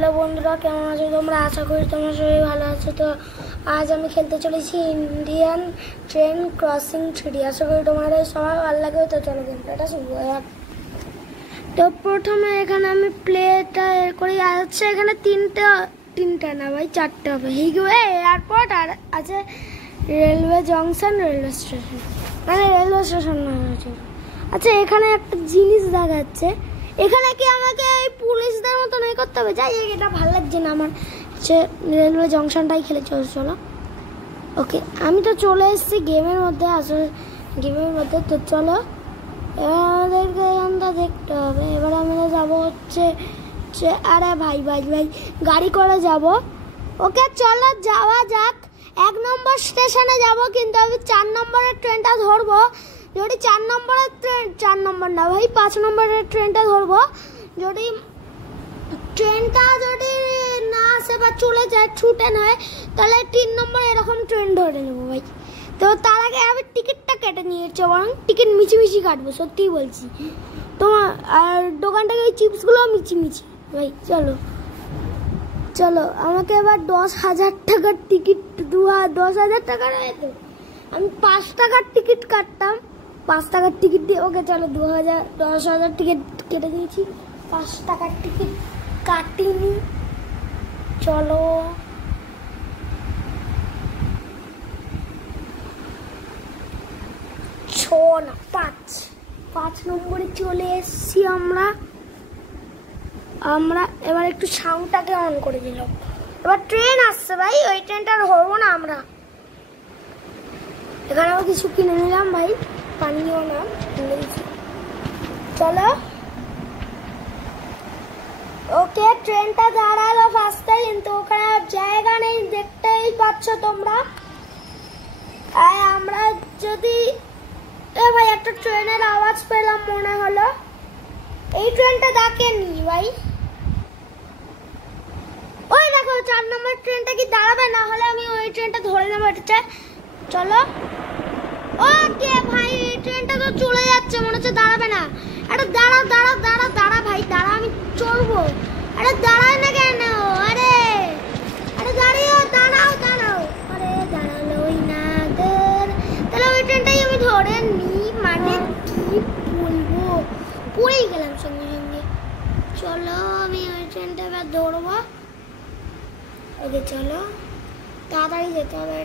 Hello বন্ধুরা, কেমন আছো তোমরা? আশা করি তোমরা সবাই ভালো আছো। তো আজ আমি খেলতে চলেছি ইন্ডিয়ান ট্রেন ক্রসিং 3D। আশা করি তোমাদের সবাই ভালো লাগে। তো চলো গেমটা শুরু করা। তো প্রথমে এখানে আমি প্লেটা এর করে আছে। এখানে তিনটা না ভাই, চারটে হবে। হিগওয়ে এয়ারপোর্ট আর আছে রেলওয়ে জংশন, রেলওয়ে স্টেশন, মানে রেলওয়ে স্টেশন না আছে। আচ্ছা, এখানে একটা জিনিস দেখাচ্ছে। এখানে কি আমাকে এই পুলিশদের মতো নয় করতে হবে? যাই, এটা ভালো লাগছে না আমার। রেলওয়ে জংশনটাই খেলে চলো। ওকে, আমি তো চলে এসেছি গেমের মধ্যে। আসলে গেমের মধ্যে তো চলো, এবার আমাদেরকে এখানটা দেখতে হবে। এবার আমরা যাবো হচ্ছে আরে ভাই গাড়ি করে যাব। ওকে চলো যাওয়া যাক। 1 নম্বর স্টেশনে যাব, কিন্তু আমি 4 নম্বরের ট্রেনটা ধরবো। যদি 4 নম্বরের ট্রেন, 4 নম্বর না ভাই, 5 নম্বরের ট্রেনটা ধরবো। যদি ট্রেনটা যদি না আসে বা চলে যায়, ছুটে নয়, তাহলে 3 নম্বর এরকম ট্রেন ধরে নেবো ভাই। তো তার আগে আমি টিকিটটা কেটে নিয়েছি, বরং টিকিট মিছিমিছি কাটবো, সত্যি বলছি। তোমার আর দোকানটাকে ওই চিপসগুলো মিছিমিছি ভাই। চলো আমাকে এবার 10,000 টাকার টিকিট, 10,000 টাকা নয় তো, আমি 5 টাকার টিকিট কাটতাম। 5 টাকার টিকিট দিয়ে ওকে চলো 10,000 টিকিট কেটে দিয়েছি। 5 টাকার টিকিট কাটিনি। চলো না 5 নম্বরে চলে এসছি আমরা। এবার একটু সাউন্ডটাকে অন করে দিলাম। এবার ট্রেন আসছে ভাই, ওই ট্রেনটা ধরবো না আমরা। এখানেও কিছু কিনে নিলাম ভাই, পানিও না চলো। ওকে, ট্রেনটা দাঁড়ালো ফার্স্টে, কিন্তু ওখানে জায়গা নেই, দেখতেই পাচ্ছ তোমরা। আমরা যদি ভাই একটা ট্রেনের আওয়াজ পেলাম, মনে হলো এই ট্রেনটা ডাকেনি ভাই। ওই দেখো 4 নম্বর ট্রেনটা কি দাঁড়াবে? না হলে আমি ওই ট্রেনটা ধরে নেবো। এটা চলো। ওকে ভাই, এই ট্রেনটা তো চলে যাচ্ছে, মনে হচ্ছে দাঁড়াবে না। আরে দাঁড়া ভাই, দাঁড়া, আমি চলবো। আরে দাঁড়ায় না কেন? আরে দাঁড়াও। আরে দাঁড়ালোই না। তাহলে ওই ট্রেনটাই আমি ধরে নিই, মানে কি বলবো, পড়েই গেলাম সঙ্গে। চলো আমি ওই ট্রেনটা এবার ধরবো। ওকে চলো, তাড়াতাড়ি যেতে হবে।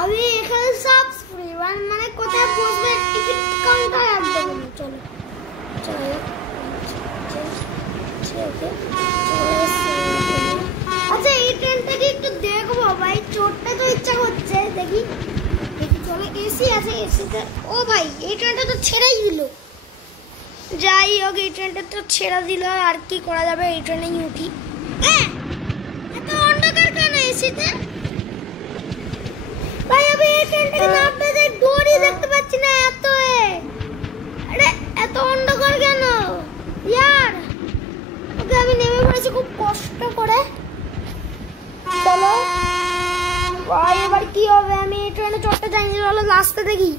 আমি এখানে সব ফ্রি, মানে কোথায় বসবে, টিকিট কাউন্টার একদম। চলো আচ্ছা, এই ট্রেনটাকে একটু দেখবো ভাই, চড়তে তো ইচ্ছা করছে। দেখি চলো, এসি আছে, এসিতে। ও ভাই, এই ট্রেনটা তো ছেড়েই দিল। যাই হোক, এই ট্রেনটা তো ছেড়ে দিল, আর কি করা যাবে, এই ট্রেনেই উঠি। এত অন্ধকার কেন এসিতে ভাই? আমি এই ট্রেনটাকে নামতে যাই, ডোরই দেখতে পাচ্ছি না। এত অন্ধকার কেন ইয়ার? ওকে, আমি নেমে পড়েছি খুব কষ্ট করে। চলো ভাই, এবার কি হবে? আমি এই ট্রেনে চড়তে যাইনি। চলো লাস্টে দেখি,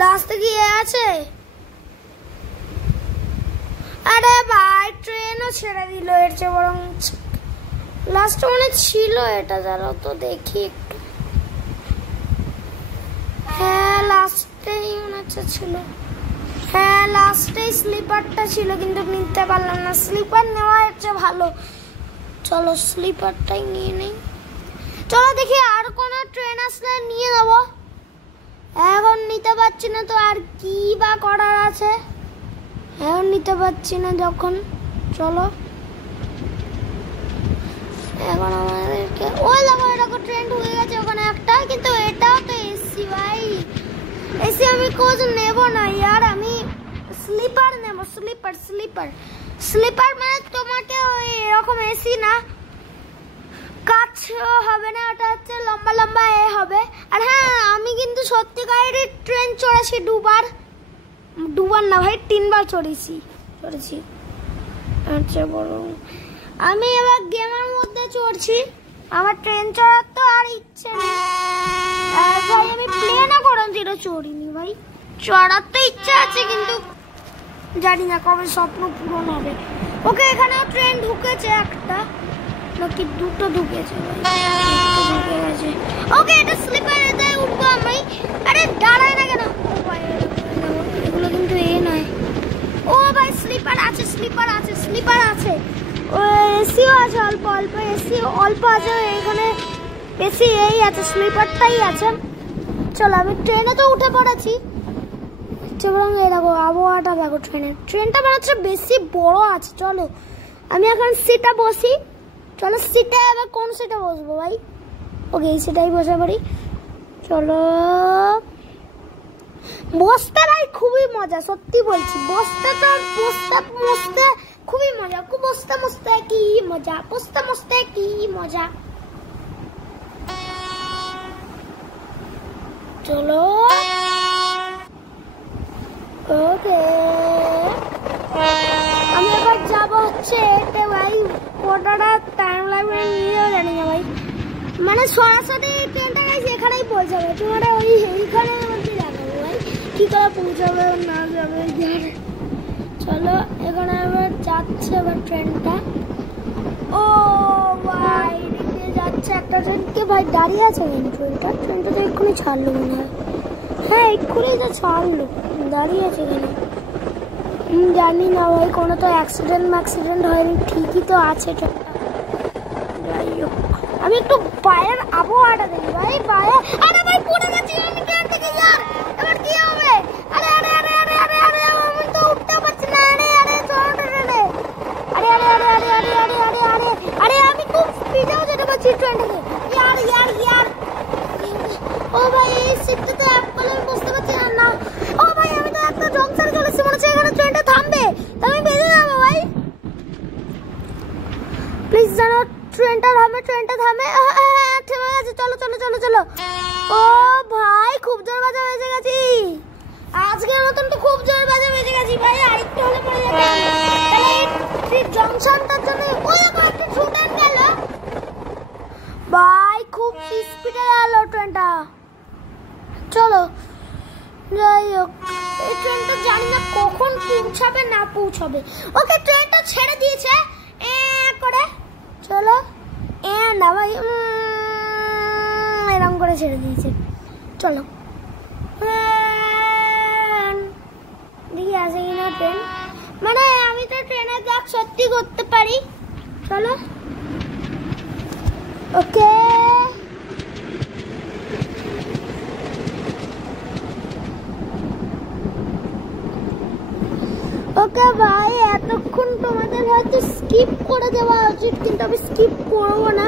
লাস্টে কি আছে। আরে ভাই, ট্রেনও ছেড়ে দিল। এর চেয়ে বরং লাস্টে মনে ছিল এটা, যারা তো দেখি একটু। হ্যাঁ, লাস্টেই মনে হচ্ছে ছিল। হ্যাঁ, লাস্টেই স্লিপারটা ছিল, কিন্তু নিতে পারলাম না। স্লিপার নেওয়া হচ্ছে ভালো। চলো স্লিপারটাই নিয়ে নেই। চলো দেখি আর কোন ট্রেন আসলে নিয়ে নেবো। এখন নিতে পারছি না, তো আর কি বা করার আছে? এখন নিতে পারছি না যখন। চলো এখন আমাদেরকে ওই দেখো, এরকম ট্রেন ঢুকে গেছে ওখানে একটা, কিন্তু এটাও তো এসি ভাই। এসি আমি কোচ নেব না ইয়ার, আমি স্লিপার নেব। স্লিপার মানে তোমাকে ওই এরকম এসি না, কাছেও হবে না, ওটা হচ্ছে লম্বা হবে। আর হ্যাঁ, আমি কিন্তু সত্যিকারেরই ট্রেন চড়েছি দুবার না ভাই, 3 বার চড়েছি। আচ্ছা বলো, আমি এবার গেমের মধ্যে চড়ছি। আমার ট্রেন চড়ার তো আর ইচ্ছে নেই ভাই। আমি প্লেনে কোনোদিনও চড়িনি ভাই, চড়ার তো ইচ্ছা আছে, কিন্তু জানি না কবে স্বপ্ন পূরণ হবে। ওকে এখানেও ট্রেন ঢুকেছে একটা নাকি দুটো ঢুকেছে, ঢুকে গেছে। ওকে এটা স্লিপার, এটাই উঠবো আমি। আরে দাঁড়ায় না কেন? এগুলো কিন্তু এ নয়। ও ভাই স্লিপার আছে, স্লিপার আছে, স্লিপার আছে। ও এসিও আছে, অল্প অল্প এসি অল্প আছে এখানে। এসি এই আছে, স্লিপারটাই আছে। চলো আমি ট্রেনে তো উঠে পড়েছি। বরং এই দেখো আবহাওয়াটা দেখো ট্রেনটা মনে হচ্ছে বেশি বড় আছে। চলো আমি এখন সিটে বসি। চলো সিটে এবার কোন সিটে বসবো ভাই? ওকে এই সিটাই বসে পড়ি। চলো বসতে ভাই খুবই মজা, সত্যি বলছি। বসতে তো বসতে খুবই মজা। বসতে বসতে কি মজা, বসতে বসতে কি মজা। চলো ওকে আমি এবার যাবো হচ্ছে এতে ভাই। কতটা টাইম লাগবে নিজেও জানি না ভাই। মানে সরাসরি ট্রেনটা গেছে এখানেই পৌঁছাবে। তোমার ওই এইখানে মধ্যে দেখাবো ভাই কি করে পৌঁছাবে না যাবে। চলো এখানে এবার যাচ্ছে এবার ট্রেনটা। ও ভাই এদিকে যাচ্ছে একটা ট্রেন। কে ভাই দাঁড়িয়ে আছে ট্রেনটা? ট্রেনটা তো এক্ষুনি ছাড়লো মনে হয়। হ্যাঁ এক্ষুনি তো ছাড়লো, দাঁড়িয়ে আছে কেন জানি না ভাই। কোনো তো অ্যাক্সিডেন্ট হয়নি, ঠিকই তো আছে ট্রেনটা। যাই হোক আমি একটু বাইরের আবহাওয়াটা দেখি ভাই। বাইরে আরে ভাই পড়ে গেছি আমি ট্রেন থেকে। यार এবার কি হবে? আরে আরে আরে আরে আরে আরে আমি তো উঠতে পারছি না। আরে আরে চলো ট্রেনে। আরে আরে আরে আরে আরে আরে আরে আরে আরে আমি খুব স্পিডেও যেতে পারছি ট্রেন থেকে। यार ও ভাই এই সিটটা তো অ্যাপলে বসতে পারছি না। ও ভাই আমি তো একটা জংশনে চলে এসেছি, মনে হচ্ছে এখানে ট্রেনটা থামবে। তাহলে আমি বেরিয়ে যাবো ভাই। প্লিজ জানো ট্রেনটা থামে। থেমে গেছে। চলো চলো চলো চলো। ও ভাই খুব জোর বাজে বেজে গেছি। আজকের মতন তো খুব জোর বাজে বেজে গেছি ভাই। আরেকটু হলে পড়ে যাবে। তাহলে এই জংশনটার জন্য ওই একটা ছুটেন গেল ভাই। খুব স্পিডে গেল ট্রেনটা। চলো যাই হোক এই ট্রেনটা জানি না কখন পৌঁছাবে না পৌঁছাবে। ওকে ট্রেনটা ছেড়ে দিয়েছে করে। চলো না ভাই এরকম করে ছেড়ে দিয়েছে। চলো দেখি আসে কিনা ট্রেন। মানে আমি তো ট্রেনের দাগ সত্যি করতে পারি। চলো ওকে ওকে ভাই এতক্ষণ তোমাদের হয়তো স্কিপ করে দেওয়া উচিত, কিন্তু আমি স্কিপ করবো না।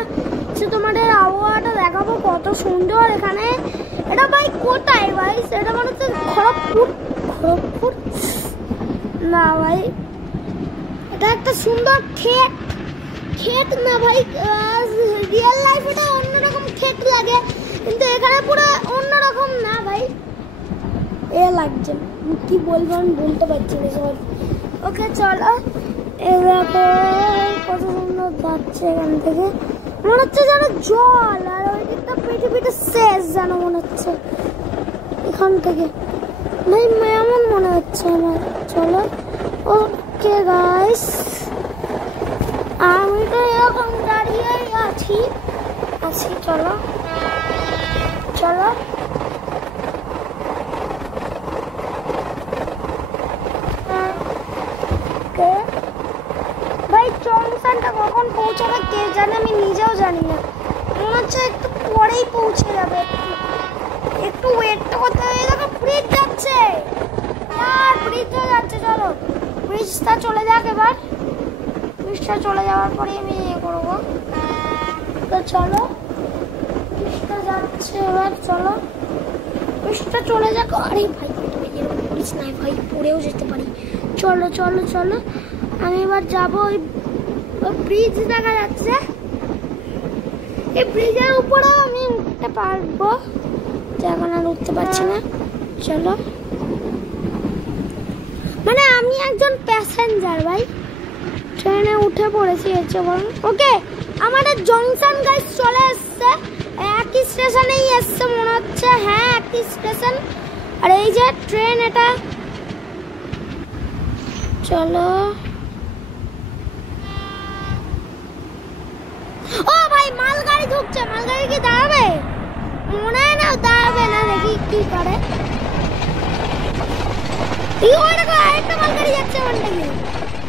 সে তোমাদের আবহাওয়াটা দেখাবো কত সুন্দর এখানে। এটা ভাই কোথায় ভাই? সেটা মনে হচ্ছে খড়গপুর না ভাই, এটা একটা সুন্দর ক্ষেত না ভাই। রিয়েল লাইফ এটা অন্যরকম ক্ষেত লাগে, কিন্তু এখানে পুরো অন্যরকম না ভাই। এ লাগছে কি বলবো আমি বলতে পারছি না সব। ওকে চলো দেখো কত সুন্দর যাচ্ছে এখান থেকে। মনে হচ্ছে যেন জল, আর ওই দিকটা পৃথিবীটা শেষ যেন মনে হচ্ছে এখান থেকে ভাই, এমন মনে হচ্ছে আমার। চলো ওকে গাইস আমি তো এরকম দাঁড়িয়ে আছি। চলো চলো ভাই জংশনটা কখন পৌঁছাবে কে জানে, আমি নিজেও জানি না। মনে হচ্ছে একটু পরেই পৌঁছে যাবে। একটু ওয়েট তো করতে হবে। দেখো ব্রিজ যাচ্ছে, ব্রিজও যাচ্ছে। চলো ব্রিজটা চলে যাক। এবার ব্রিজটা চলে যাওয়ার পরে আমি ইয়ে করবো। তো চলো ব্রিজটা যাচ্ছে এবার। চলো ব্রিজটা চলে যাক। আরে ভাই ব্রিজ নাই ভাই, পড়েও যেতে পারি। চলো চলো চলো আমি এবার যাবো। ওই ব্রিজ দেখা যাচ্ছে, এই ব্রিজের উপরে আমি উঠতে পারবো। এখন আর উঠতে পারছি না। চলো মানে আমি একজন প্যাসেঞ্জার ভাই, ট্রেনে উঠে পড়েছি হচ্ছে বরং। ওকে আমাদের জংশন গাইস চলে এসছে। একই স্টেশনেই এসছে মনে হচ্ছে। হ্যাঁ একই স্টেশন। আর এই যে ট্রেন, এটা চলো। ও ভাই মালগাড়ি ঢুকছে, মালগাড়ি কি দাঁড়াবে? মনে হয় না দাঁড়াবে না, দেখি কি করে। ওই দেখো আরেকটা মালগাড়ি যাচ্ছে ওখান থেকে,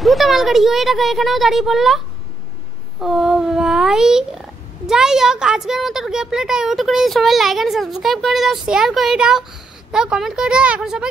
দুটো মালগাড়ি। ওই দেখো এখানেও দাঁড়িয়ে পড়লো। ও ভাই যাই হোক, আজকের মতো গেম প্লেটা ইউটিউব করে সবাই লাইক এন্ড সাবস্ক্রাইব করে দাও, শেয়ার করে দাও, কমেন্ট করে দাও। এখন সবাই